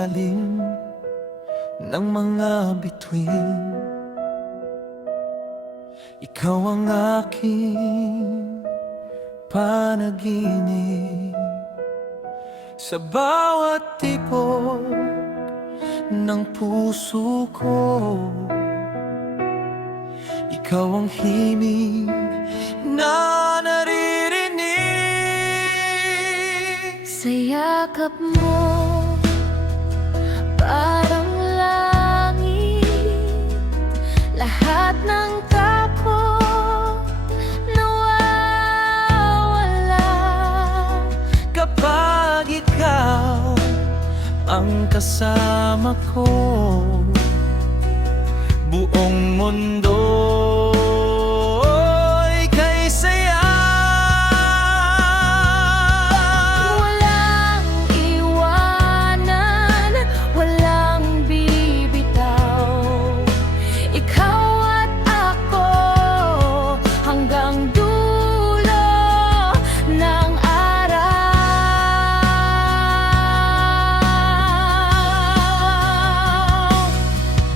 ilalim ng mga bituin. Ikaw ang aking panaginip, sa bawat tibok ng puso ko. Ikaw ang himig na naririnig. Sa yakap mo, parang langit, lahat ng takot nawawala. Kapag ikaw ang kasama ko, buong mundo'y kay saya. Walang iwanan, walang bibitaw. Ikaw at ako hanggang dulo ng araw.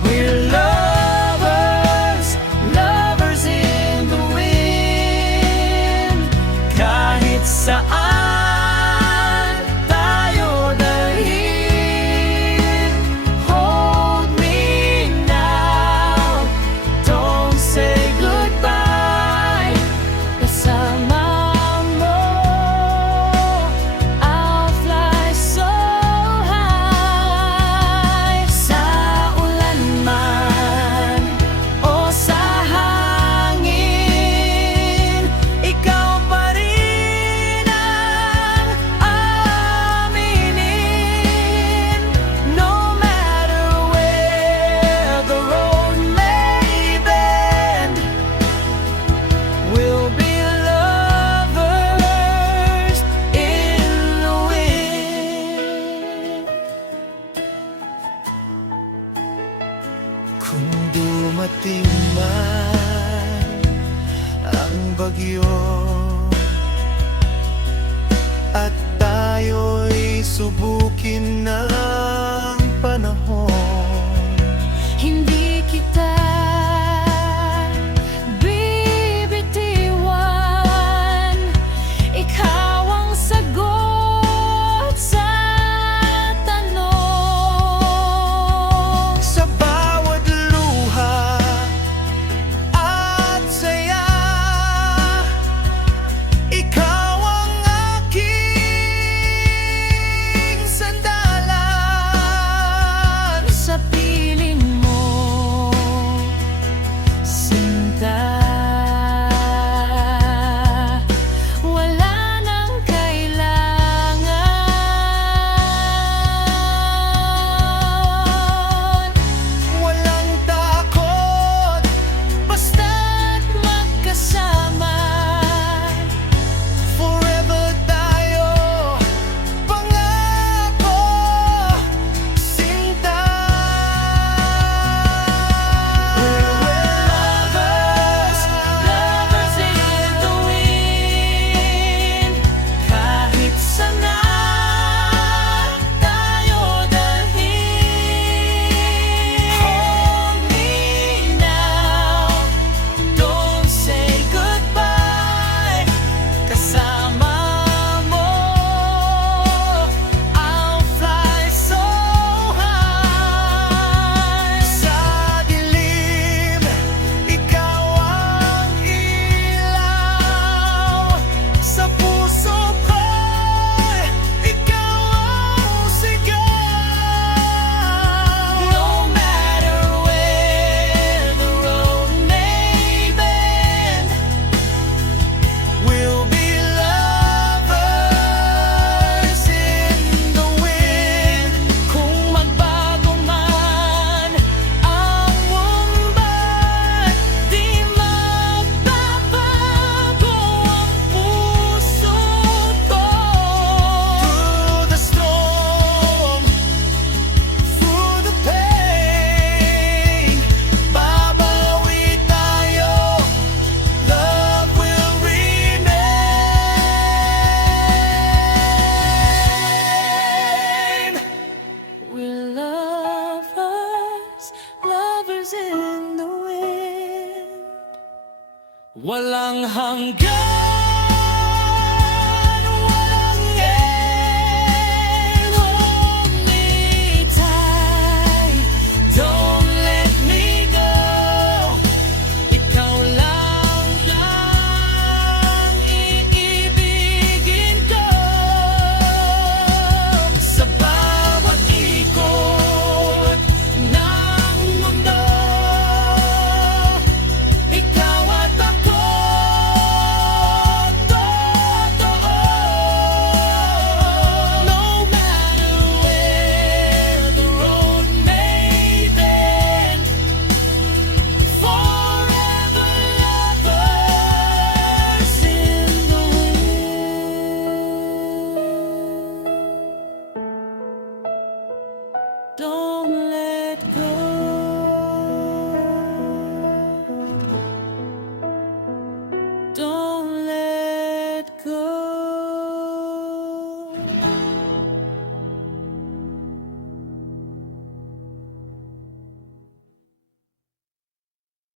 We're lovers, lovers in the wind. Kahit saan tayo dalhin, hold me now, don't say goodbye. Kasama mo, I'll fly so high. Sa ulan man o sa hangin, ikaw pa rin ang aaminin. No matter where the road may bend, we'll be lovers in the wind. Kung dumating man ang bagyo at tayo'y subukin ng panahon, Hindi kita bibitiwan. Ikaw ang sagot sa tanong. sa bawat luha at saya, ikaw ang aking sandala. Walang hanggan